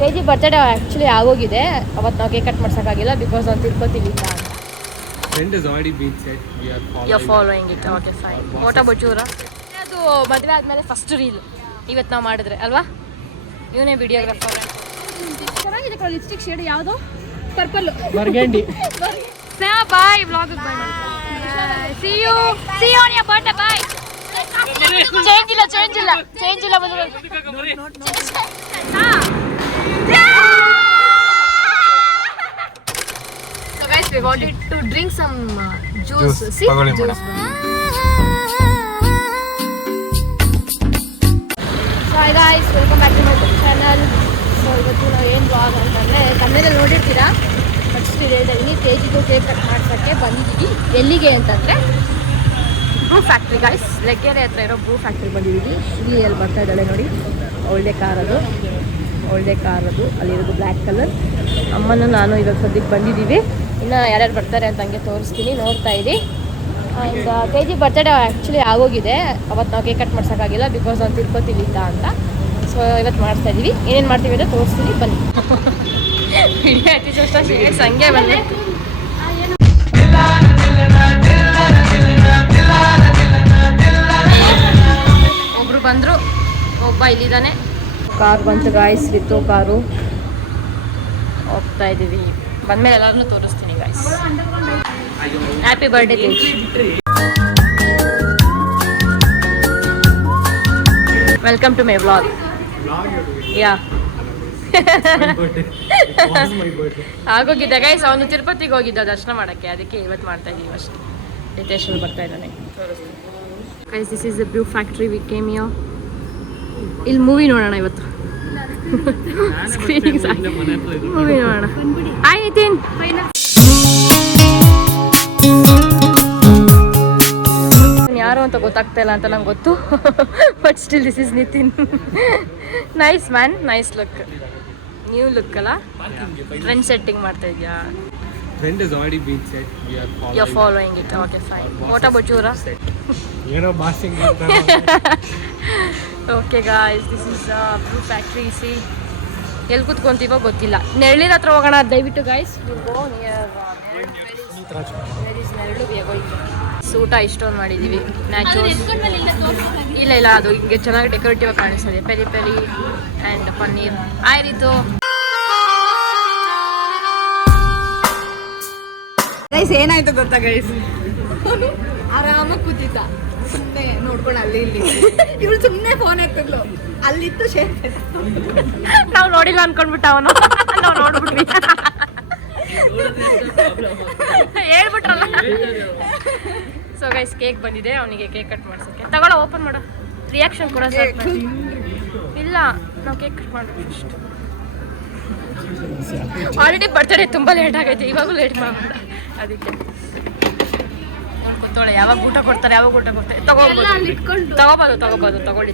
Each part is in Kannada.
KG ಬರ್ತ್ಡೇ ಆ್ಯಕ್ಚುಲಿ ಆಗೋಗಿದೆ. ಅವತ್ತು ನಾವು ಕೇಕ್ ಕಟ್ ಮಾಡ್ಸೋಕ್ಕಾಗಿಲ್ಲ ಬಿಕಾಸ್ ನಾವು ತಿರ್ಕೋತೀವಿ ಅಂತ. Trend has already been set. We are following it. Okay, fine. What about you? ಅದು ಮದುವೆ ಆದಮೇಲೆ ಫಸ್ಟ್ ರೀಲ್ ಇವತ್ತು ನಾವು ಮಾಡಿದ್ರೆ ಅಲ್ವಾ? ಇವನೇ ವಿಡಿಯೋಗ್ರಾಫರ್. ಚೆನ್ನಾಗಿದೆ ಕಣೋ ಲಿಪ್ಸ್ಟಿಕ್ ಶೇಡ್ ಯಾವುದು? Purple. Burgundy. Bye vlog bye. See you on your birthday. Bye. Change ಇಲ್ಲ ಬಂದು. So guys, we wanted to drink some juice. See? Juice. So hi guys, welcome back to my channel. So ಇವತ್ತು ನಾವು ಏನು ಬ್ಲಾಗ್ ಅಂತಂದರೆ ತಮ್ಮನೆಲ್ಲ ನೋಡಿರ್ತೀರಾ. ಫಸ್ಟ್ ಹೇಳಿದ್ದೀನಿ KGಗೂ ಕೇಕ್ ಕಟ್ ಮಾಡ್ಸೋಕ್ಕೆ ಬಂದಿದ್ದೀವಿ. ಎಲ್ಲಿಗೆ ಅಂತಂದರೆ ಬ್ರೂ ಫ್ಯಾಕ್ಟ್ರಿ ಗೈಸ್, ಲೆಕ್ಕೇರೆ ಹತ್ರ ಇರೋ ಬ್ರೂ ಫ್ಯಾಕ್ಟ್ರಿ ಬಂದಿದ್ದೀವಿ. ಇಲ್ಲಿ ಎಲ್ಲಿ ಬರ್ತಾ ಇದ್ದಾಳೆ ನೋಡಿ, ಒಳ್ಳೆ ಕಾರದು ಅಲ್ಲಿರೋದು ಬ್ಲ್ಯಾಕ್ ಕಲರ್. ಅಮ್ಮನೂ ನಾನು ಇವಾಗ ಸದ್ಯಕ್ಕೆ ಬಂದಿದ್ದೀವಿ. ಇನ್ನು ಯಾರ್ಯಾರು ಬರ್ತಾರೆ ಅಂತ ಹಂಗೆ ತೋರಿಸ್ತೀನಿ, ನೋಡ್ತಾ ಇದ್ದೀವಿ. ಆ್ಯಂಡ್ KG ಬರ್ತ್ಡೇ ಆ್ಯಕ್ಚುಲಿ ಆಗೋಗಿದೆ. ಅವತ್ತು ನಾವು ಕೇಕ್ ಕಟ್ ಮಾಡ್ಸೋಕ್ಕಾಗಿಲ್ಲ ಬಿಕಾಸ್ ನಾವು ತಿರ್ಕೋತೀವಿ ಅಂತ. ಸೊ ಇವತ್ತು ಮಾಡ್ತಾ ಇದ್ದೀವಿ. ಏನೇನು ಮಾಡ್ತೀವಿ ಅಂತ ತೋರಿಸ್ತೀನಿ, ಬನ್ನಿ. ವಿಡಿಯೋ ಅಷ್ಟೇ ಶೇರ್ಸ್ ಹಂಗೆ ಬಂದೆ. ಒಬ್ರು ಬಂದರು, ಒಬ್ಬ ಇಲ್ಲಿದ್ದಾನೆ. ಕಾರ್ ಬಂತು ಗಾಯ್ಸ್, ರಿತೋ ಕಾರು. ಹೋಗ್ತಾ ಇದ್ದೀವಿ. ಬಂದಮೇಲೆ ಎಲ್ಲರನ್ನೂ ತೋರಿಸ್ತೀನಿ guys. Happy birthday Tej. Welcome to my vlog. ಯಾ ಆಗೋಗಿದ್ದೆ ಗೈಸ್. ಅವನು ತಿರುಪತಿಗೆ ಹೋಗಿದ್ದ ದರ್ಶನ ಮಾಡೋಕ್ಕೆ, ಅದಕ್ಕೆ ಇವತ್ತು ಮಾಡ್ತಾ ಇದ್ದೀವಿ ಅಷ್ಟೇ. ರಿತೇಶ್ವರ್ ಬರ್ತಾ ಇದ್ದಾನೆ. Guys, this is the brew factory. We came here. ಇಲ್ಲಿ ಮೂವಿ ನೋಡೋಣ ಇವತ್ತು. ಮೂವಿ ನೋಡೋಣ. ಹಾಯ್ ನಿತಿನ್. ಯಾರು ಅಂತ ಗೊತ್ತಾಗ್ತಾ ಇಲ್ಲ ಅಂತ ನಂಗೆ ಗೊತ್ತು, but still this is Nitin. Nice man, nice look. New look ಅಲ್ಲ, ಟ್ರೆಂಡ್ ಸೆಟ್ಟಿಂಗ್ ಮಾಡ್ತಾ ಇದೆಯಾ? Trend has already been set. We are following it. Okay, fine. What about you? Bossing. Okay guys, this is Brew Factory. See, ಎಲ್ಲಿ ಕೂತ್ಕೊಂತೀವೋ ಗೊತ್ತಿಲ್ಲ. ನೆರಳಿನ ಹತ್ರ ಹೋಗೋಣ ದಯವಿಟ್ಟು ಗೈಸ್. ಊಟ ಇಷ್ಟೊಂದು ಮಾಡಿದ್ದೀವಿ. ನ್ಯಾಚುರಲ್ಸ್ ಇಲ್ಲ ಅದು ಹಿಂಗೆ ಚೆನ್ನಾಗಿ ಡೆಕೋರೇಟಿವ್ ಆಗಿ ಕಾಣಿಸ್ತದೆ. Peri and paneer. ಆಯ್ತು ಗೈಸ್, ಏನಾಯ್ತು ಗೊತ್ತಾ ಗೈಸ್, ಆರಾಮಾಗಿ ಕೂತಿದ್ದ, ಸುಮ್ಮನೆ ನೋಡ್ಕೊಂಡು ಅಲ್ಲಿ ಇಲ್ಲಿ. ಇವಳು ಸುಮ್ಮನೆ ಫೋನ್ ಎತ್ತಿದ್ಲು, ಅಲ್ಲಿತ್ತು ಶೇರ್. ನಾವು ನೋಡಿಲ್ಲ ಅನ್ಕೊಂಡ್ಬಿಟ್ಟ ಅವನು. ನಾವು ನೋಡ್ಬಿಟ್ವಿ, ಹೇಳ್ಬಿಟ್ರಲ್ಲ. ಸೊ ಗೈಸ್, ಕೇಕ್ ಬಂದಿದೆ. ಅವನಿಗೆ ಕೇಕ್ ಕಟ್ ಮಾಡ್ಸೋಕ್ಕೆ. ತಗೊಳ್ಳೋ, ಓಪನ್ ಮಾಡೋ, ರಿಯಾಕ್ಷನ್ ಕೂಡ ಸ್ಟಾರ್ಟ್ ಮಾಡಿ. ಇಲ್ಲ, ನಾವು ಕೇಕ್ ಕಟ್ ಮಾಡ್ಬೇಕು ಫಸ್ಟ್. ಆಲ್ರೆಡಿ ಬರ್ತ್ಡೇ ತುಂಬ ಲೇಟ್ ಆಗೈತೆ, ಇವಾಗೂ ಲೇಟ್ ಮಾಡ್ಬಿಡ. ಅದಕ್ಕೆ ನೋಡ್ಕೊತಾಳೆ, ಯಾವಾಗ ಊಟ ಕೊಡ್ತಾರೆ, ತಗೋಬೋದು. ತಗೊಳ್ಳಿ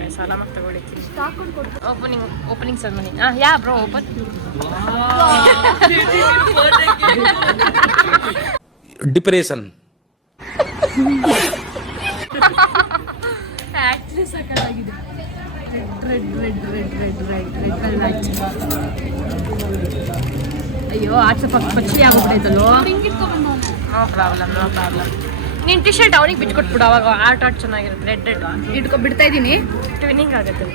ಗೈಸ್, ಆರಾಮಾಗಿ ತಗೊಳ್ಳಿ. Opening ceremony. Yeah bro, open. Depression actually ಸಕ್ಕತ್ತಾಗಿದೆ. ಅಯ್ಯೋ, ಆಚೆ ಸ್ವಲ್ಪ ಪಚ್ಚಿ ಆಗ್ಬಿಟ್ಟೈತಲ್ಲೋ. No problem. ನೀನು ಟಿ ಶರ್ಟ್ ಅವನಿಗೆ ಬಿಟ್ಕೊಟ್ಬಿಡು, ಅವಾಗ ಆರ್ಟ್ ಚೆನ್ನಾಗಿರುತ್ತೆ. ರೆಡ್ ಬಿಡ್ತಾ ಇದ್ದೀನಿ, ಟ್ವಿನ್ನಿಂಗ್ ಆಗುತ್ತೆ.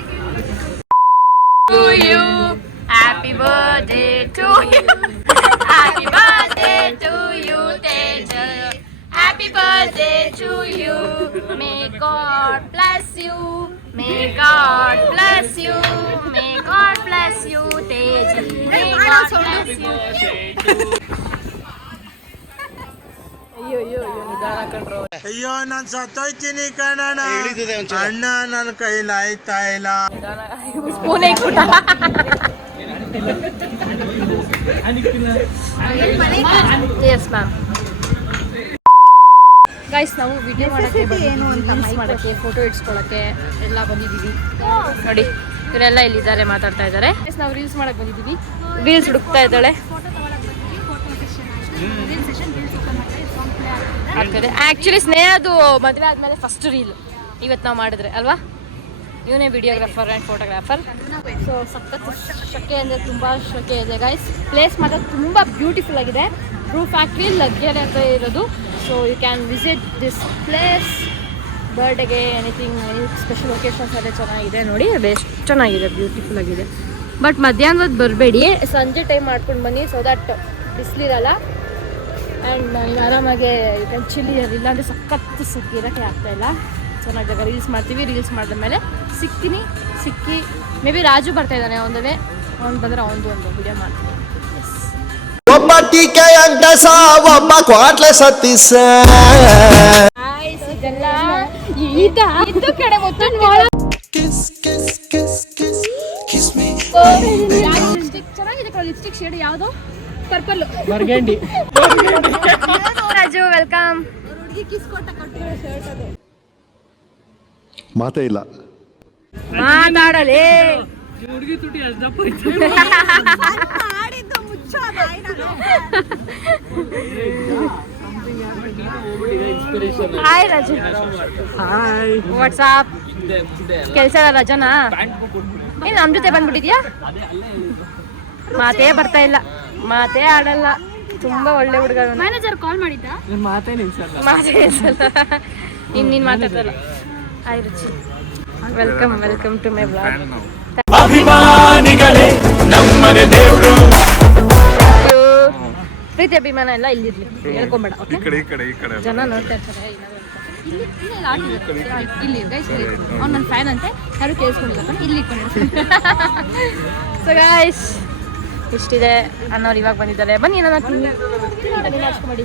Happy birthday to you. Happy birthday to you Teja. Happy birthday to you. May God bless you. May God bless you. May God bless you, Teji. May God bless you. ಅಯ್ಯೋ ನಿಧಾನ ಕಂಡ್ರು. ಅಯ್ಯೋ, ನಾನು ಸತ್ತೋಯ್ತೀನಿ ಕಣಣ್ಣ. ಅಣ್ಣ ನನ್ನ ಕೈಲಿ ಆಯ್ತಾ ಇಲ್ಲ. ಸ್ಪೂನ್ ಇಟ್ಬಿಟ್ಟ. Yes ma'am. ಗೈಸ್, ನಾವು ವಿಡಿಯೋ ಮಾಡೋಕ್ಕೆ, ರೀಲ್ಸ್ ಮಾಡೋಕ್ಕೆ, ಫೋಟೋ ಇಡ್ಸ್ಕೊಳ್ಳೋಕ್ಕೆ ಎಲ್ಲ ಬಂದಿದ್ದೀವಿ. ನೋಡಿ, ಇವರೆಲ್ಲ ಇಲ್ಲಿದ್ದಾರೆ, ಮಾತಾಡ್ತಾ ಇದ್ದಾರೆ. ನಾವು ರೀಲ್ಸ್ ಮಾಡೋಕ್ಕೆ ಬಂದಿದ್ದೀವಿ. ರೀಲ್ಸ್ ಹುಡುಕ್ತಾ ಇದ್ದಾಳೆ. ಆಗ್ತದೆ ಆ್ಯಕ್ಚುಲಿ. ಸ್ನೇಹದು ಮದುವೆ ಆದಮೇಲೆ ಫಸ್ಟ್ ರೀಲ್ ಇವತ್ತು ನಾವು ಮಾಡಿದ್ರೆ ಅಲ್ವಾ? ಇವನೇ ವಿಡಿಯೋಗ್ರಾಫರ್ ಆ್ಯಂಡ್ ಫೋಟೋಗ್ರಾಫರ್. ಸೊ ಸಖತ್ ಶೆಕೆ ಅಂದರೆ ತುಂಬ ಶೆಕೆ ಇದೆ ಗೈಸ್. ಪ್ಲೇಸ್ ಮಾತ್ರ ತುಂಬ ಬ್ಯೂಟಿಫುಲ್ ಆಗಿದೆ. ಬ್ರೂ ಫ್ಯಾಕ್ಟ್ರಿ ಲಗ್ಗೆರೆ ಅಂತ ಇರೋದು. So you can visit this place. ಬರ್ಡೇಗೆ ಎನಿಥಿಂಗ್ ಎನಿ ಸ್ಪೆಷಲ್ ಒಕೇಶನ್ಸ್ ಎಲ್ಲ ಚೆನ್ನಾಗಿದೆ ನೋಡಿ. ಬೆಸ್ಟ್ ಚೆನ್ನಾಗಿದೆ, ಬ್ಯೂಟಿಫುಲ್ ಆಗಿದೆ. ಬಟ್ ಮಧ್ಯಾಹ್ನದ ಬರಬೇಡಿ, ಸಂಜೆ ಟೈಮ್ ಮಾಡ್ಕೊಂಡು ಬನ್ನಿ. ಸೊ ದಟ್ ಬಿಸಿಲಿರಲ್ಲ ಆ್ಯಂಡ್ ಆರಾಮಾಗೆ ಯು ಕ್ಯಾನ್ ಚಿಲ್ಲಿ. ಇಲ್ಲಾಂದರೆ ಸಖತ್ತು ಇರೋಕ್ಕೆ ಆಗ್ತಾಯಿಲ್ಲ. ಚೆನ್ನಾಗಿ ಜಾಗ ರೀಲ್ಸ್ ಮಾಡ್ತೀವಿ. ರೀಲ್ಸ್ ಮಾಡಿದ್ಮೇಲೆ ಸಿಕ್ಕಿ ಮೇ ಬಿ ರಾಜು ಬರ್ತಾ ಇದ್ದಾನೆ ಒಂದವೇ. ಅವ್ನು ಬಂದರೆ ಅವನದು ಒಂದು ವಿಡಿಯೋ ಮಾಡ್ತೀನಿ. ಒಬ್ಬ ಟೀಕೆ ಅಂಕಸ ಒಬ್ಬ ಕ್ವಾಟ್ಲೆ ಸತ್ತೀಸ ಇದೆಲ್ಲ ಇದು ಕಡೆ ಮೊತ್ತ ಚೆನ್ನಾಗಿದೆ. ಲಿಪ್ಸ್ಟಿಕ್ ಶೇಡ್ ಯಾವುದು? Purple burgundy. ರಾಜು ವೆಲ್ಕಮ್. ಮಾತೇ ಇಲ್ಲ. ಮಾತಾಡಲೇ ಹುಡುಗಿ ತುಟಿ ಅಷ್ಟಪ್ಪ ಹಾಯ್ ರಾಜು. ಹಾಯ್. ವಾಟ್ಸಾಪ್ ಕೆಲಸ ಎಲ್ಲ ರಜನಾ? ಏನು ನಮ್ಮ ಜೊತೆ ಬಂದ್ಬಿಟ್ಟಿದ್ಯಾ? ಮಾತೇ ಬರ್ತಾ ಇಲ್ಲ, ಮಾತೇ ಆಡಲ್ಲ. ತುಂಬಾ ಒಳ್ಳೆ ಹುಡುಗ. ಮ್ಯಾನೇಜರ್ ಕಾಲ್ ಮಾಡಿದ್ದ? ಮಾತೇ ನಿಲ್ಸಲ್ಲ. ನೀನ್ ಮಾತಾಡಲ್ಲ. ಹಾಯ್ ರುಚಿ, ವೆಲ್ಕಮ್ ಟು ಮೈ ಬ್ಲಾಗ್. ನಮ್ಮನೆ ದೇವ್ರು. ಪ್ರೀತಿ ಅಭಿಮಾನ ಎಲ್ಲ ಇಲ್ಲಿರ್ಲಿ, ಹೇಳ್ಕೊಂಬೇಡ. ಈ ಕಡೆ ಜನ ನೋಡ್ತಾ ಇರ್ತಾರೆ. ಇಲ್ಲಿ ಗೈಸ್, ಅವ್ನು ನನ್ನ ಫ್ಯಾನ್ ಅಂತೆ, ಯಾರು ಕೇಳಿಸ್ಕೊಂಡಿಲ್ಲ. ಇಲ್ಲಿ ಇಟ್ಕೊಂಡಿರ್ತೀನಿ. So guys ಇಷ್ಟಿದೆ. ಅನ್ನೋರು ಇವಾಗ ಬಂದಿದ್ದಾರೆ. ಬನ್ನಿ ಏನಾರ ಮಾಡಿ.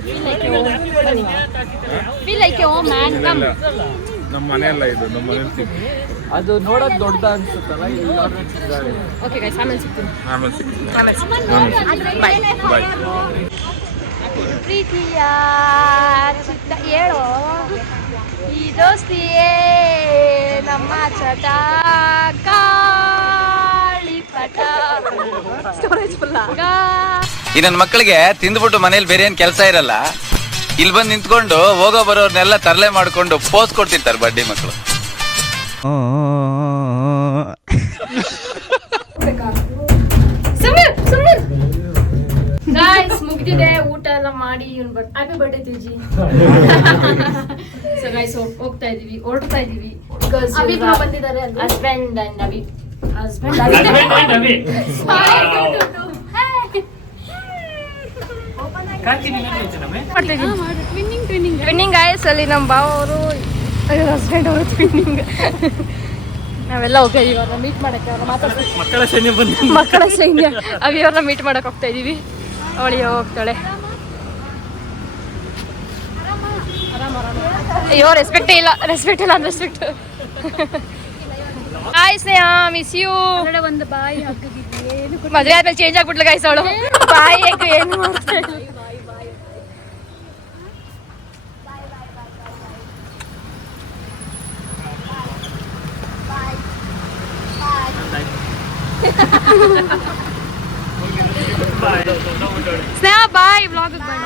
ಫೀಲ್ ಲೈಕ್ ಓ ಮ್ಯಾನ್ ಕಮ್. ನಮ್ಮ ಮನೆ ಅಲ್ಲ ಇದು, ನಮ್ಮ ಮನೆ. ಅದು ನೋಡೋದು ದೊಡ್ಡ ಅನ್ಸುತ್ತಲ್ಲ. ಓಕೆ ಗೈಸ್, ಆಮೇಲೆ ಸಿಗ್ತೀನಿ. ಬಾಯ್. ಪ್ರೀತಿಯ ಚಿತ್ತ ಹೇಳೋ ಈ ದೋಸ್ತಿಯೇ ನಮ್ಮ ಚಟ ಗಾಳಿಪಟ. Storage full. ಈ ನನ್ನ ಮಕ್ಕಳಿಗೆ ತಿಂದ್ಬಿಟ್ಟು ಮನೇಲಿ ಬೇರೆ ಏನ್ ಕೆಲಸ ಇರಲ್ಲ. ಇಲ್ಲಿ ಬಂದು ನಿಂತ್ಕೊಂಡು ಹೋಗೋ ಬರೋರ್ನೆಲ್ಲ ತರಲೆ ಮಾಡ್ಕೊಂಡು ಪೋಸ್ ಕೊಡ್ತಿರ್ತಾರೆ ಬಡ್ಡಿ ಮಕ್ಕಳು. ಗೈಸ್ ಮುಗಿದಿದೆ, ಊಟ ಎಲ್ಲ ಮಾಡಿ ಹ್ಯಾಪಿ ಬರ್ಡೇ ತಿಜಿ. ಸೊ ಗೈಸ್ ಹೊರಡ್ತಾ ಇದೀವಿ. ಬಂದಿದ್ದಾರೆ husband and Abhi. Twinning guys. ಅಲ್ಲಿ ನಮ್ಮ ಭಾವ ಅವರು ಹಸ್ಬೆಂಡ್ ಅವರು ಟ್ವಿನ್ನಿಂಗ್. ನಾವೆಲ್ಲ ಹೋಗ್ತಾ ಇದೀವಿ ಅವ್ರನ್ನ ಮೀಟ್ ಮಾಡಕ್ಕೆ. ಅವ್ರನ್ನ ಮಾತಾಡ್ತೀವಿ. ಮಕ್ಕಳ ಸೈನ್ಯ ಅವಿ ಅವ್ರನ್ನ ಮೀಟ್ ಮಾಡಕ್ಕೆ ಹೋಗ್ತಾ ಇದೀವಿ. ಅವಳಿಗೆ ಹೋಗ್ತಾಳೆ. ಅಯ್ಯೋ ರೆಸ್ಪೆಕ್ಟ್ ಇಲ್ಲ unrespect. Hi Sneha, miss you. ಒಂದು ಬಾಯಿ ಮದುವೆ ಆದ್ಮೇಲೆ ಚೇಂಜ್ ಆಗ್ಬಿಟ್ಲ ಗೈಸ್ ಅವಳು. ಬಾಯಿ ಏನು ಮಾಡ್ತಾಳೆ. Sneha bye. Vlog bye.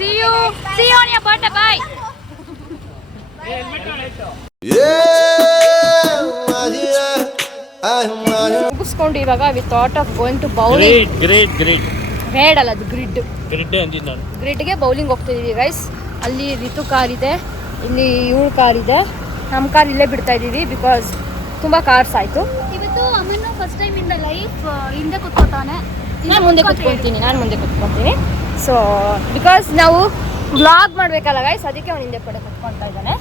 See you on your birthday. Bye. ಮುಗಿಸ್ಕೊಂಡು ಇವಾಗ we thought of going to bowling. Grade ಅಲ್ಲ, ಅದು ಗ್ರಿಡ್ಗೆ ಬೌಲಿಂಗ್ ಹೋಗ್ತಾ ಇದೀವಿ ಗೈಸ್. ಅಲ್ಲಿ ರಿತು ಕಾರ್ ಇದೆ, ಇಲ್ಲಿ ಇವಳು ಕಾರ್ ಇದೆ. ನಮ್ಮ ಕಾರ್ ಇಲ್ಲೇ ಬಿಡ್ತಾ ಇದೀವಿ ಬಿಕಾಸ್ ತುಂಬ ಕಾರ್ಸ್ ಆಯಿತು. ಇವತ್ತು ಅಮ್ಮನ first time in the life ಹಿಂದೆ ಕೂತ್ಕೊತಾನೆ. ನಾನು ಮುಂದೆ ಕೂತ್ಕೊತೀನಿ. ಸೊ ಬಿಕಾಸ್ ನಾವು ವ್ಲಾಗ್ ಮಾಡಬೇಕಲ್ಲ ಗೈಸ್, ಅದಕ್ಕೆ ಅವ್ನು ಹಿಂದೆ ಕಡೆ ಕೂತ್ಕೊಳ್ತಾ ಇದ್ದಾನೆ.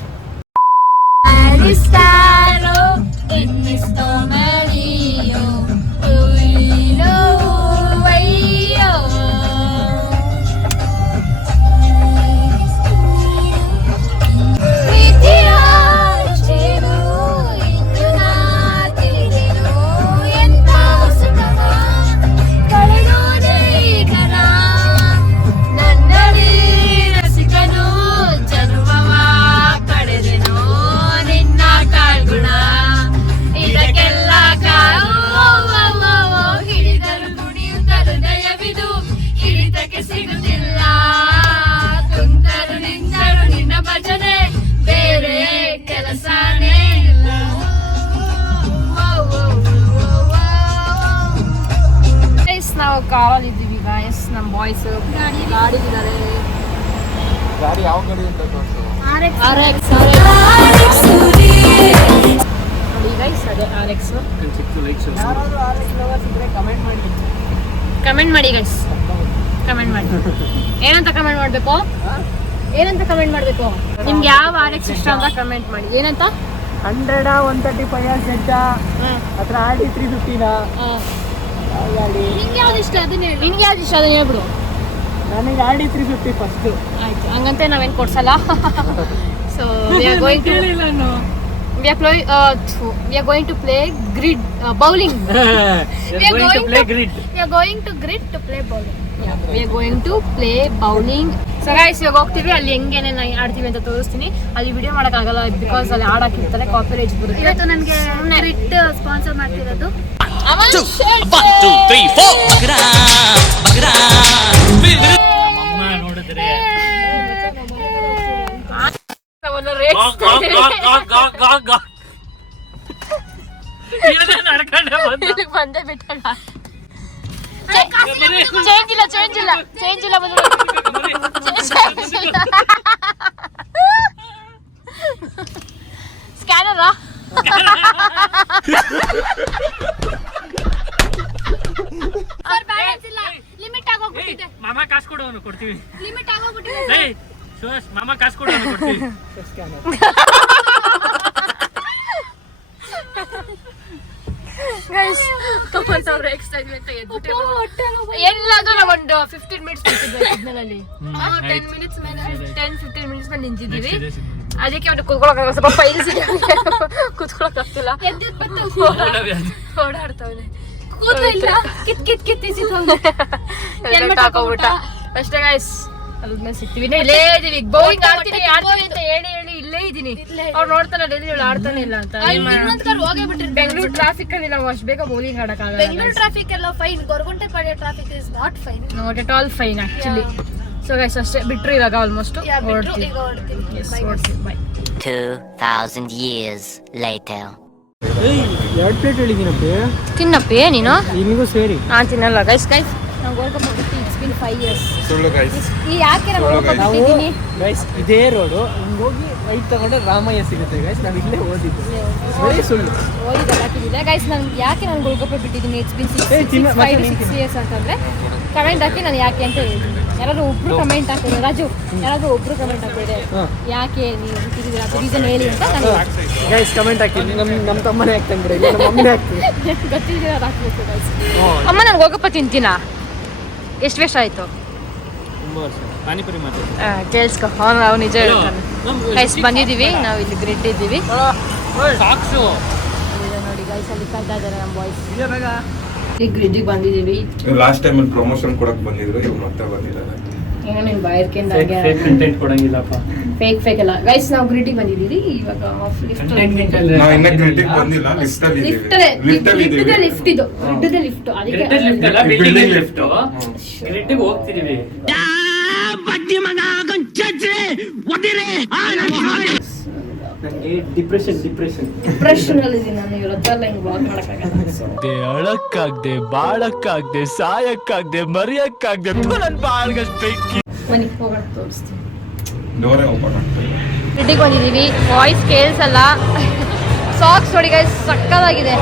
ಇದಕ್ಕೆಲ್ಲ ನಾವು ಕಾರಲ್ಲಿ ಇದ್ದೀವಿ ಗಾಯಸ್. ನಮ್ಮ ಬಾಯ್ಸ್ ಗಾಡಿಗಿದ್ದಾರೆ. ಗಾಡಿ ಯಾವ ಗಾಡಿ ಅಂತ ತೋರಿಸು. RX ನೋಡಿ ಗೈಸ್, ಅದೇ RX. ಕಮೆಂಟ್ ಮಾಡಿ ಗೈಸ್, ಕಮೆಂಟ್ ಮಾಡಿ. ಏನಂತ ಕಮೆಂಟ್ ಮಾಡಬೇಕು? ಏನಂತ ಕಮೆಂಟ್ ಮಾಡಬೇಕು? ನಿಮ್ಗೆ ಯಾವ RX ಇಷ್ಟ ಅಂತ ಕಮೆಂಟ್ ಮಾಡಿ. ಏನಂತ? 100 135 ಸೆಟ್ ಹತ್ರ RD 350 ನಿಂಗೆ ಯಾವ್ದು ಇಷ್ಟ ಅದನ್ನ ಹೇಳಿ. ನಿನ್ಗೆ ಯಾವ್ದು ಇಷ್ಟ ಅದನ್ನ ಹೇಳ್ಬಿಡು. ನನಗೆ RD 350 ಫಸ್ಟ್. ಆಯ್ತು, ಹಂಗಂತೆ ನಾವೇನು ಕೊಡ್ಸಲ್ಲ. So we are going to play grid bowling. We are going to play grid to play bowling. Yeah, we are going to play bowling. So guys, ಇವಾಗ ಹೋಗ್ತೀವಿ. ಅಲ್ಲಿ ಹೆಂಗೇನೆ ಆಡ್ತೀವಿ ಅಂತ ತೋರಿಸ್ತೀನಿ. ಅಲ್ಲಿ ವಿಡಿಯೋ ಮಾಡೋಕ್ಕಾಗಲ್ಲ ಬಿಕಾಸ್ ಅಲ್ಲಿ ಹಾಡಾಕಿರ್ತಾರೆ, ಕಾಪಿರೈಟ್ ಬರುತ್ತೆ. ಇವತ್ತು ನನಗೆ ಗ್ರಿಡ್ ಸ್ಪಾನ್ಸರ್ ಮಾಡ್ತಿರೋದು. 1 2 3 4 ಬಂದೇ ಬಿಟ್ಟಲ್ಲ. ಚೇಂಜ್ ಇಲ್ಲ ಸ್ಕ್ಯಾನರ್ ಬ್ಯಾಲೆನ್ಸ್ ಇಲ್ಲ, ಲಿಮಿಟ್ ಆಗೋಗ್ಬಿಟ್ಟಿದೆ. ಮಾಮ ಕಾಸು ಕೊಡು, ಕೊಡ್ತೀವಿ. ಲಿಮಿಟ್ ಆಗೋಗ್ಬಿಟ್ಟಿದೆ. ಮಾಮ ಕಾಸು ಕೊಡು, ಕೊಡ್ತೀವಿ. ಏನಿಲ್ಲ ಅಂದ್ರೆ ನಾವು ಒಂದು 15 ಮಿನಿಟ್ಸ್ ನಿಂತಿದ್ವಿ. 10-15 ಮಿನಿಟ್ಸ್ ಮೇಲೆ ನಿಂತಿದ್ದೀವಿ. ಅದಕ್ಕೆ ಅವ್ನು ಕುತ್ಕೊಳಕ್ ಸ್ವಲ್ಪ ಪೈಲ್ಸ್ ಕುತ್ಕೊಳಕ್ ಆಗ್ತಿಲ್ಲ. ಓಡಾಡ್ತಾವನೆ, ಹಾಕೋಬಿಟ್ಟ ಅಷ್ಟೇ ಗೈಸ್. ಅದ್ಮೇಲೆ ಸಿಗ್ತೀವಿ. ಇಲ್ಲೇ ಇದೀವಿ, ಬೌಲಿಂಗ್ ಆಡ್ತೀನಿ ಅಂತ ಹೇಳಿ ಇಲ್ಲೇ ಇದೀನಿ. ಅವ್ರು ನೋಡ್ತಾನೆ ಡೈಲಿ ಆಡ್ತಾನೆ ಇಲ್ಲ ಅಂತ. ಬೆಂಗಳೂರು ಟ್ರಾಫಿಕ್ ಅಲ್ಲಿ ನಾವು ಅಷ್ಟು ಬೇಗ ಬೌಲಿಂಗ್ ಆಡಕ್ಕಾಗಲ್ಲ. ಬೆಂಗಳೂರು ಟ್ರಾಫಿಕ್ ಎಲ್ಲ fine, Goraguntepalya traffic is not fine. Not at all fine actually. So guys ಅಷ್ಟೇ, ಬಿಟ್ರು ಇವಾಗ ಆಲ್ಮೋಸ್ಟ್ ಹೊರಡ್ತೀವಿ. ಬೈ. 2000 years later. 2 ಪ್ಲೇಟ್ ಹೇಳಿದ್ದೀನಪ್ಪಿ. ತಿನ್ನಪ್ಪೇ ನೀನು. ನಿನಗೂ ಸೇರಿ. ನಾನು ತಿನ್ನಲ್ಲ ಗೈಸ್. ನಾವು ಗೋಲ್ಗಪ್ಪ ಬಿಟ್ಟು ಇಟ್ಸ್ ಬಿನ್ 5 years. ಸುಳ್ಳು ಗೈಸ್. ಈ ಯಾಕೆ ನಾನು ಗೋಲ್ಗಪ್ಪ ಬಿಟ್ಟಿದ್ದೀನಿ ಗೈಸ್, ಇದೇ ರೋಡು ಹಿಂಗೆ ಹೋಗಿ ರೈಟ್ ತಗೊಂಡ್ರೆ ರಾಮಯ್ಯ ಸಿಗುತ್ತೆ ಗೈಸ್. ನಾವು ಇಲ್ಲೇ ಓದಿದ್ದು. ಬರೀ ಸುಳ್ಳು ಹಾಕಿದ್ದಿಲ್ಲ ಗೈಸ್. ನಾನು ಯಾಕೆ ನಾನು ಗೋಲ್ಗಪ್ಪ ಬಿಟ್ಟಿದ್ದೀನಿ ಇಟ್ಸ್ ಬಿನ್ 6 years ಅಂತಂದ್ರೆ ಕಮೆಂಟ್ ಹಾಕಿ ನಾನು ಯಾಕೆ ಅಂತ ಹೇಳಿದ್ದೀನಿ. ಯಾರಾದ್ರೂ ಒಬ್ರು ಕಮೆಂಟ್ ಹಾಕಿದ್ರೆ, ರಾಜು ಯಾರಾದ್ರೂ ಒಬ್ರು ಕಮೆಂಟ್ ಹಾಕಿದ್ರೆ ಯಾಕೆ ನೀವು ಬಿಟ್ಟಿದ್ದೀರಾ ಅದು ರೀಸನ್ ಹೇಳಿ ಅಂತ ನಾನು ಗೈಸ್ ಕಮೆಂಟ್ ಹಾಕಿ. ನಮ್ಮ ತಮ್ಮನೇ ಹಾಕ್ತಾನೆ ಬಿಡಿ, ನಮ್ಮ ಮಮ್ಮಿನೇ ಹಾಕ್ತೀನಿ. ಗೊತ್ತಿದ್ದೀರ ಅದು ಹಾಕ್ಬೇಕು ಗೈಸ್. ಅಮ್ಮ ನಾನು ಗೋಲ್ಗಪ್ಪ ತಿಂತೀನಾ? ಎಷ್ಟು ವೇಸ್ಟ್ ಆಯಿತು? ತುಂಬ ವರ್ಷ ಪಾನಿಪುರಿ ಮಾತು ಕೇಳಿಸ್ಕೊ. ನಾವು ನಿಜ ಹೇಳ್ತಾನೆ ಗೈಸ್. ಬಂದಿದ್ದೀವಿ ನಾವು, ಇಲ್ಲಿ ಗ್ರಿಡ್ ಇದ್ದೀವಿ. ಸಾಕ್ಸು ನೋಡಿ ಗೈಸ್, ಅಲ್ಲಿ ಕಾಯ್ತಾ ಇದ್ದಾರೆ ನಮ್ಮ ಬಾಯ್ಸ್. ಈ ಗ್ರಿಡ್ಜಿಗೆ ಬಂದಿದ್ದೀವಿ. ಲಾಸ್ಟ್ ಟೈಮ್ ಅಲ್ಲಿ ಪ್ರಮೋಷನ್ ಕೊಡಕ್ ಬಂದಿದ್ರು, ಇವ್ರು ಮತ್ತೆ ಬಂದಿದ್ದಾರೆ. ಏನೋ ನಿನ್ನ ಬಾಯರ್ಕೆಂದ ಕಂಟೆಂಟ್ ಕೊಡಂಗಿಲ್ಲಪ್ಪ. ಫೇಕ್ ಎಲ್ಲ ಗೈಸ್. ನಾವು ಗ್ರಿಡ್ಜಿಗೆ ಬಂದಿದ್ದೀವಿ ಇವಾಗ. ನಾವು ಇನ್ನ ಗ್ರಿಡ್ಡಿಗೆ ಬಂದಿಲ್ಲ, ಲಿಫ್ಟ್ ಅಲ್ಲಿ ಲಿಫ್ಟ್ ಇದು ಗ್ರಿಡ್ದೇ ಲಿಫ್ಟ್. ಅದಕ್ಕೆ ಬಿಲ್ಡಿಂಗ್ ಲಿಫ್ಟ್ ಗ್ರಿಡ್ಡಿಗೆ ಹೋಗ್ತಿದೀವಿ. ನನಗೆ ಡಿಪ್ರೆಷನ್ ಅಲ್ಲಿ ಇದೀನಿ ನಾನು. ಇವತ್ತಲ್ಲ ಹಿಂಗೆ ವಾಕ್ ಮಾಡಕ್ಕಾಗಲ್ಲ. ಅಳಕ್ಕಾಗ್ದೆ, ಬಾಳಕ್ಕಾಗ್ದೆ, ಸಾಯಕ್ಕಾಗ್ದೆ, ಮರಿಯಕ್ಕಾಗ್ದೆ. ನನ್ನ ಬಾಳ್ಗಷ್ಟು ಬೆಂಕಿ. ಮನೆ ಹೋಗೋಣ ತೋರಿಸ್ತೀನಿ. ಡೋರೇ ಓಪನ್ ಆಗ್ತದೆ. ಗ್ರಿಡ್ಡಿಗೆ ಬಂದಿದ್ದೀವಿ. ವಾಯ್ಸ್ ಕೇಳಿಸಲ್ಲ. ಸಾಕ್ಸ್ ನೋಡಿ ಗೈಸ್, ಸಕ್ಕತ್ತಾಗಿದೆ.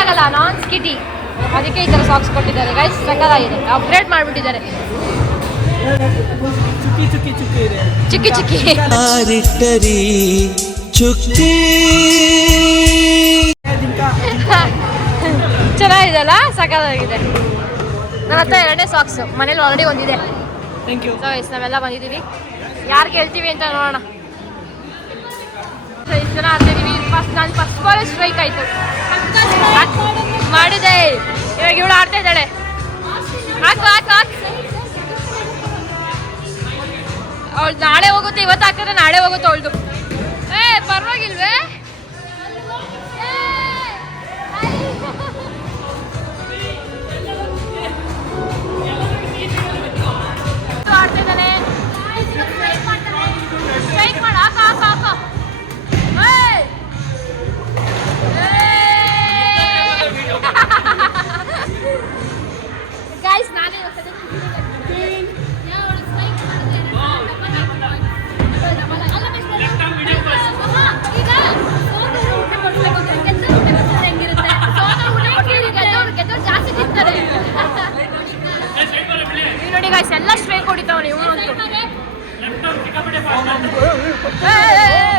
ಆಗಲ್ಲ, ನಾನ್ ಸ್ಕಿಟಿ. ಅದಕ್ಕೆ ಈ ಥರ ಸಾಕ್ಸ್ ಕೊಟ್ಟಿದ್ದಾರೆ ಗೈಸ್. ಸಕ್ಕತ್ತಾಗಿದೆ, ಅಪ್ಗ್ರೇಡ್ ಮಾಡಿಬಿಟ್ಟಿದ್ದಾರೆ. ಚುಕ್ಕಿ ಚೆನ್ನಾಗಿದೆಲ್ಲ, ಸಕ್ಕತ್ತಾಗಿದೆ. ನನ್ನ ಹತ್ರ 2ನೇ ಸಾಕ್ಸ್ ಮನೇಲಿ ಆಲ್ರೆಡಿ ಒಂದಿದೆ. Thank you. ನಾವೆಲ್ಲ ಬಂದಿದ್ದೀವಿ. ಯಾರು ಕೇಳ್ತೀವಿ ಅಂತ ನೋಡೋಣ. ಇಷ್ಟು ಜನ ಆಗ್ತಿದ್ದೀವಿ. ನಾನು ಫಸ್ಟ್ ಬಾಲ್ ಸ್ಟ್ರೈಕ್ ಆಯಿತು, ಮಾಡಿದೆ. ಇವಾಗ ಇವಳು ಆಡ್ತಾ ಇದ್ದಾಳೆ. ಹಾಕು ಅವಳು ನಾಳೆ ಹೋಗುತ್ತೆ. ಇವತ್ತು ಹಾಕಿದ್ರೆ ನಾಳೆ ಹೋಗುತ್ತೆ ಅವಳದು. ಪರವಾಗಿಲ್ವೇ? ಆಡ್ತಾ ಇದ್ದಾನೆ. ಸ್ಟ್ರೈಕ್ ಮಾಡು. ಹಾಕ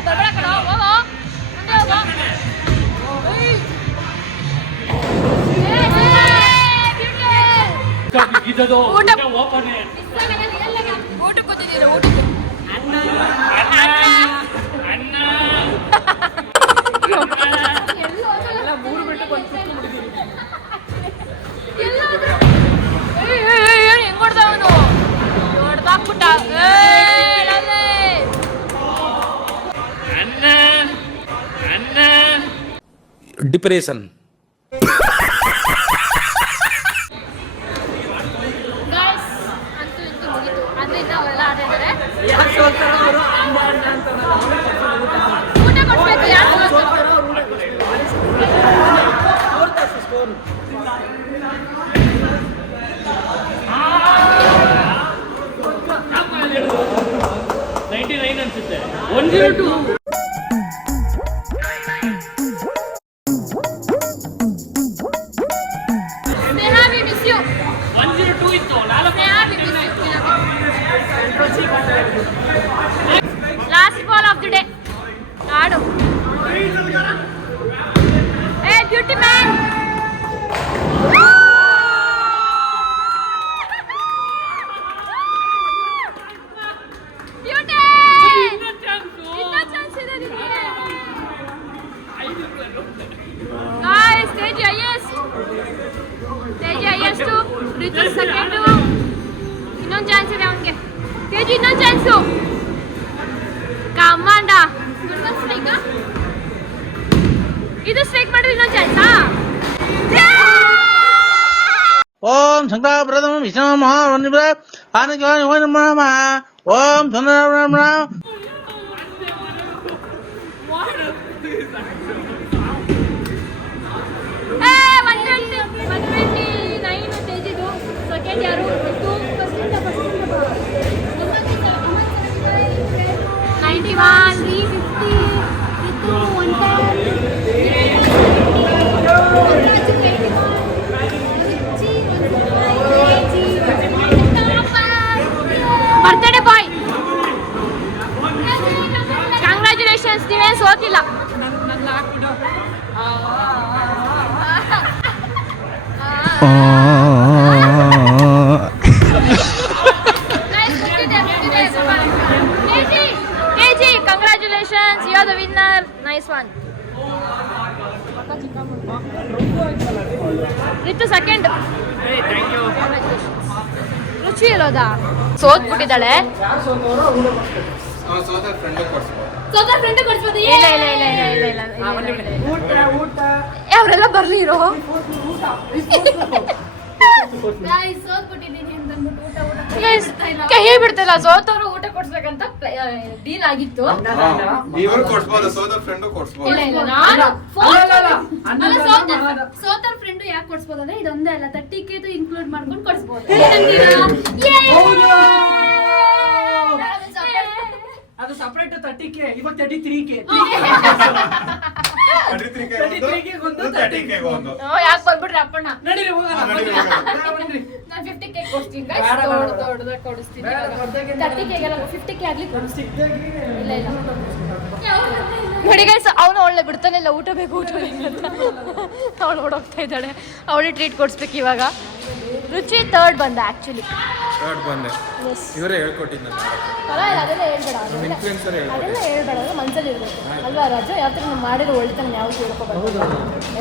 ಬರ್ಬೇಡ ಕಣೋ, ಹೋಗೋ ಮುಂದೆ ಹೋಗೋ. ಊಟಕ್ಕೆ ಕೂತಿದ್ದೀರಾ? ಊಟಕ್ಕೆ ಹೆಂಗ್ ಕೊಡ್ತಾವ ಅವನು ದೊಡ್ಡದಾಕ್ಬಿಟ್ಟ. ಡಿಪ್ರೆಷನ್. ಅಂತೂ ಇಂತೂ ಮುಗೀತು. ಅದರಿಂದ ಅವರೆಲ್ಲ ಆಡಿದ್ದಾರೆ. ಊಟ ಕೊಡ್ಬೇಕು. ಯಾರು ಅನ್ಸುತ್ತೆ 102. Last ball of the day. ಆಡು. ಏ ಬ್ಯೂಟಿ ಮ್ಯಾನ್. ಬ್ಯೂಟಿ. ಇನ್ನೂ ಚಾನ್ಸ್ ಇದೆ ನಿಮಗೆ. Guys, Teji highest. Teji highest. Ritu second. ಇನ್ನೊಂದು ಚಾನ್ಸ್ ಇದೆ ಅವನಿಗೆ. ತೇಜಿ ಇನ್ನೊಂದು ಚಾನ್ಸು. ಕಮಾಂಡ. ಇದು ಸ್ಟ್ರೈಕ್ ಮಾಡಿದ್ರೆ ಇನ್ನೊಂದು ಚಾನ್ಸಾ? ಓಂ ಶಂಕರಾಪ್ರದಂ ವಿಷ್ಣು ಮಹಾವನ್ನಿಬ್ರ ಆನಂದವಾನಿ ಓಂ ಓಂ ಚಂದ್ರಬ್ರಹ್ಮ. ಸೆಕೆಂಡ್ ಯಾರು? 91, 350, 110. ಬರ್ತ್ಡೇ ಬಾಯ್. ಕಂಗ್ರ್ಯಾಚುಲೇಷನ್ಸ್, ನೀವೇನು ಸೋತಿಲ್ಲ. Congratulations, you are the winner. Nice one. Ritu second. Hey, thank you. ರುಚಿ ಇರೋದಾ? ಸೋತ್ಬಿಟ್ಟಿದ್ದಾಳೆ. ಸೋದರ ಫ್ರೆಂಡ್ ಕೊಡ್ಸ್ಬೋದು. ಇಲ್ಲ ಅವರೆಲ್ಲ ಬರ್ಲಿರೋ. ಕೈ ಬಿಡ್ತಿಲ್ಲ. ಸೋತವ್ರು ಊಟ ಕೊಡ್ಸ್ಬೇಕಂತ ಡೀಲ್ ಆಗಿತ್ತು. ಇವರು ಕೊಡ್ಸ್ಬೋದು, ಸೋದರ ಫ್ರೆಂಡ್ ಕೊಡ್ಸ್ಬೋದು. ಸೋತರ್ ಫ್ರೆಂಡ್ ಯಾಕೆ ಕೊಡ್ಸ್ಬೋದು ಅಂದ್ರೆ ಇದೊಂದೇ ಅಲ್ಲ 30K ಇನ್ಕ್ಲೂಡ್ ಮಾಡ್ಕೊಂಡು ಕೊಡ್ಸ್ಬೋದು. ಅದು ಸಪರೇಟ್ 30K, ಇವಾಗ 33K. ಯಾಕೆ ಬಂದ್ಬಿಟ್ರಿ ಅಪ್ಪಣ್ಣ? ನಡೀರಿ ಹೋಗೋಣ. ನಾನು 50K ಕೊಡ್ತೀನಿ. ದೊಡ್ಡದಾಗಿ ಕೊಡಿಸ್ತೀನಿ. 30K 50K ಆಗ್ಲಿ ಕೊಡಿಸ್ತೀನಿ. ಇಲ್ಲ ನೋಡಿ ಗೈಸ್, ಅವನು ಅವಳನ್ನ ಬಿಡ್ತಾನೆ ಇಲ್ಲ. ಊಟ ಬೇಕು ಅಂತ ಅವಳು ಓಡೋಗ್ತಾ ಇದ್ದಾಳೆ. ಅವಳಿಗೆ ಟ್ರೀಟ್ ಕೊಡಿಸ್ಬೇಕು ಇವಾಗ. ರುಚಿ ಥರ್ಡ್ ಬಂದ ಆ್ಯಕ್ಚುಲಿ. ಇವರೇ ಹೇಳ್ಕೊಟ್ಟಿದ್ದು ಅದೆಲ್ಲ ಹೇಳ್ಬೇಡ. ಅದೆಲ್ಲ ಹೇಳ್ಬೇಡ, ಮನ್ಸಲ್ಲಿ ಇರ್ಬೇಕು ಅಲ್ವಾ ರಾಜು? ಯಾವ ಥರ ನಾವು ಮಾಡಿರೋ ಒಳ್ಳೆತನ ಯಾವ್ದು ಹೇಳ್ಕೊಬಾರ್ದು.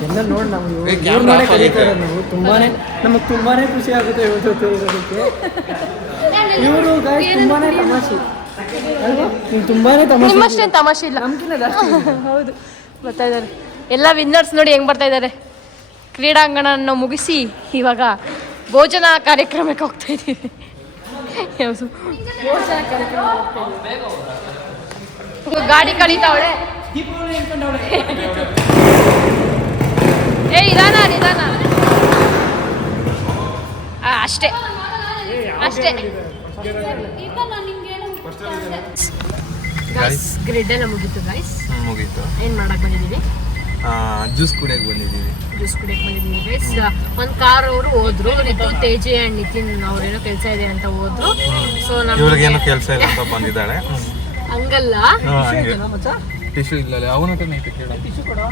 ಎಲ್ಲ ನೋಡಿ ನಾವು ಕರೀತಾರೆ. ನಾವು ನಮಗೆ ತುಂಬಾನೇ ಖುಷಿ ಆಗುತ್ತೆ ಇವ್ರ ಜೊತೆ ಇರೋದಕ್ಕೆ. ಇವರು ತುಂಬಾನೇ ತಮಾಷೆ ಅಲ್ವಾ? ತುಂಬಾನೇ ತಮಾಷೆ. ನಿಮ್ಮಷ್ಟೇನು ತಮಾಷೆ ಇಲ್ಲ. ಹೌದು, ಬರ್ತಾ ಇದ್ದಾರೆ ಎಲ್ಲ ವಿನ್ನರ್ಸ್. ನೋಡಿ ಹೆಂಗ್ ಬರ್ತಾ ಇದ್ದಾರೆ. ಕ್ರೀಡಾಂಗಣವನ್ನು ಮುಗಿಸಿ ಇವಾಗ ಭೋಜನ ಕಾರ್ಯಕ್ರಮಕ್ಕೆ ಹೋಗ್ತಾ ಇದ್ದೀವಿ. ಯಾವುದು ಭೋಜನ ಕಾರ್ಯಕ್ರಮ ಹೋಗ್ತಾ ಇದ್ದೀವಿ. ಗಾಡಿ ಕಳೀತಾವಳೆ. ಏ ನಿಧಾನ. ಅಷ್ಟೇ ಗ್ರಿಡ್ ಎಲ್ಲ ಮುಗೀತು ಗೈಸ್. ಮುಗೀತು. ಏನು ಮಾಡಕ್ಕೆ ಬಂದಿದ್ದೀವಿ? ಜ್ಯೂಸ್ ಕುಡಿಯಕ್ಕೆ ಬಂದಿದ್ದೀವಿ ಗೈಸ್. ಒಂದು ಕಾರ್ ಅವರು ಹೋದ್ರು. ರಿತು, ತೇಜಿ ಅಂಡ್ ನಿತಿನ್ ಅವ್ರೇನೋ ಕೆಲಸ ಇದೆ ಅಂತ ಹೋದ್ರು. ಸೊ ಇವ್ರಿಗೇನು ಕೆಲಸ ಇಲ್ಲ ಅಂತ ಬಂದಿದ್ದಾಳೆ. ಹಂಗಲ್ಲ ಟಿಶ್ಯೂ ಇಲ್ಲ ಅವನ ಹತ್ರ ಐತೆ ಕೇಳ ಟಿಶ್ಯೂ ಕೊಡು.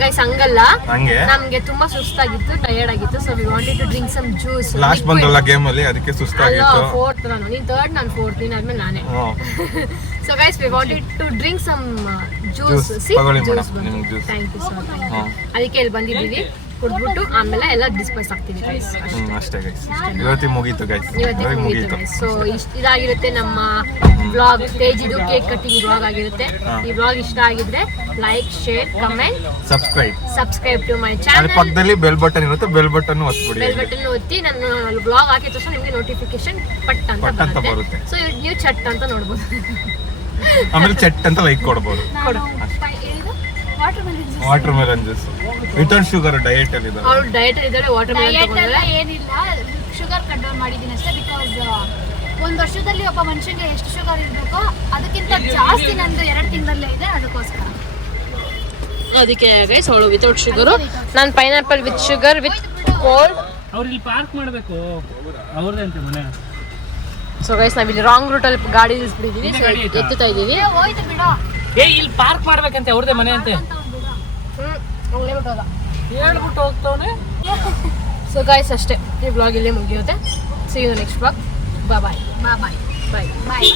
ಗೈಸ್ ಹಂಗಲ್ಲ, ಹಂಗೆ ನಮ್ಗೆ ತುಂಬಾ ಸುಸ್ತಾಗಿತ್ತು, ಟಯರ್ಡ್ ಆಗಿತ್ತು, so we wanted to drink some juice. Last ಬಂದ್ರಲ್ಲ ಗೇಮ್ ಅಲ್ಲಿ ಅದಕ್ಕೆ ಸುಸ್ತಾಗಿತ್ತು. ಫೋರ್ತ್ ನಾನು, ನೀನ್ ಥರ್ಡ್, ನಾನು ಫೋರ್ತ್, ನೀನ್ ಆದ್ಮೇಲೆ ನಾನೇ. So guys we wanted to drink some juice. Thank you so much. ಅದಕ್ಕೆ ಇಲ್ಲಿ ಬಂದಿದ್ದೀವಿ, ಕುಡ್ಬಿಟ್ಟು ಆಮೇಲೆ ಎಲ್ಲ ಡಿಸ್ಪೈಸ್ ಆಗ್ತೀವಿ ಗೈಸ್. ಅಷ್ಟೇ ಗೈಸ್, ಇವತ್ತಿಗೆ ಮುಗೀತು ಗೈಸ್, ಇವತ್ತಿಗೆ ಮುಗೀತು ಗೈಸ್. ಸೊ ಇದಾಗಿರುತ್ತೆ ನಮ್ಮ ಬ್ಲಾಗ್, ತೇಜಿದು ಕೇಕ್ ಕಟ್ಟಿಂಗ್ ಬ್ಲಾಗ್ ಆಗಿರುತ್ತೆ. ಈ ಬ್ಲಾಗ್ ಇಷ್ಟ ಆಗಿದ್ರೆ like, share, comment, subscribe to my channel. ಪಕ್ಕದಲ್ಲಿ ಬೆಲ್ ಬಟನ್ ಇರುತ್ತೆ, ಬೆಲ್ ಬಟನ್ ಒತ್ತಿಬಿಡಿ. ಬೆಲ್ ಬಟನ್ ಒತ್ತಿ ನಾನು ಬ್ಲಾಗ್ ಹಾಕಿದ ತಕ್ಷಣ ನಿಮಗೆ ನೋಟಿಫಿಕೇಶನ್ ಪಟ್ ಅಂತ ಬರುತ್ತೆ. ಸೊ ನೀವು ಚಟ್ ಅಂತ ನೋಡ್ಬೋದು, ಆಮೇಲೆ ಚಟ್ ಅಂತ ಲೈಕ್ ಕೊಡ್ಬೋದು. Water melon juice without sugar, diet ಅಲ್ಲಿ ಇದ್ದಾರೆ. ಅವ್ರು ಡಯಟ್ ಅಲ್ಲಿ ಇದ್ದಾರೆ, ವಾಟರ್ ಮೆಲನ್ ತಗೊಂಡ್ರೆ ಏನಿಲ್ಲ, ಶುಗರ್ ಕಂಟ್ರೋಲ್ ಮಾಡಿದ್ದೀನಿ ಅಷ್ಟೇ. ಬಿಕಾಸ್ ಒಂದು ವರ್ಷದಲ್ಲಿ ಒಬ್ಬ ಮನುಷ್ಯನಿಗೆ ಎಷ್ಟು ಶುಗರ್ ಇರಬೇಕೋ ಅದಕ್ಕಿಂತ ಜಾಸ್ತಿ ನಂದು 2 ತಿಂಗಳಲ್ಲೇ ಇದೆ, ಅದಕ್ಕೋಸ್ಕರ. ಅದಕ್ಕೆ ಗೈಸ್ ಅವಳು ವಿತೌಟ್ ಶುಗರು, ನಾನು pineapple with sugar with cold. ಅವ್ರು ಇಲ್ಲಿ ಪಾರ್ಕ್ ಮಾಡಬೇಕು, ಅವ್ರದ್ದೇ ಅಂತ ಮನೆ. ಸೊ ಗೈಸ್ ನಾವಿಲ್ಲಿ ರಾಂಗ್ ರೂಟಲ್ಲಿ ಗಾಡಿ ನಿಲ್ಲಿಸ್ಬಿಟ್ಟಿದ್ದೀವಿ, ಎತ್ತುತ್ತಾ ಇದ್ದೀವಿ. ಹೋಯ್ತು ಬಿಡೋ, ಇಲ್ಲಿ ಪಾರ್ಕ್ ಮಾಡ್ಬೇಕಂತೆ, ಅವ್ರದೇ ಮನೆ ಅಂತೆ ಹೇಳ್ಬಿಟ್ಟು ಹೋಗ್ತವನೆ. ಸೊ ಗೈಸ್ ಅಷ್ಟೇ, ಈ ಬ್ಲಾಗ್ ಇಲ್ಲೇ ಮುಗಿಯುತ್ತೆ. See you next blog. Bye bye bye bye bye.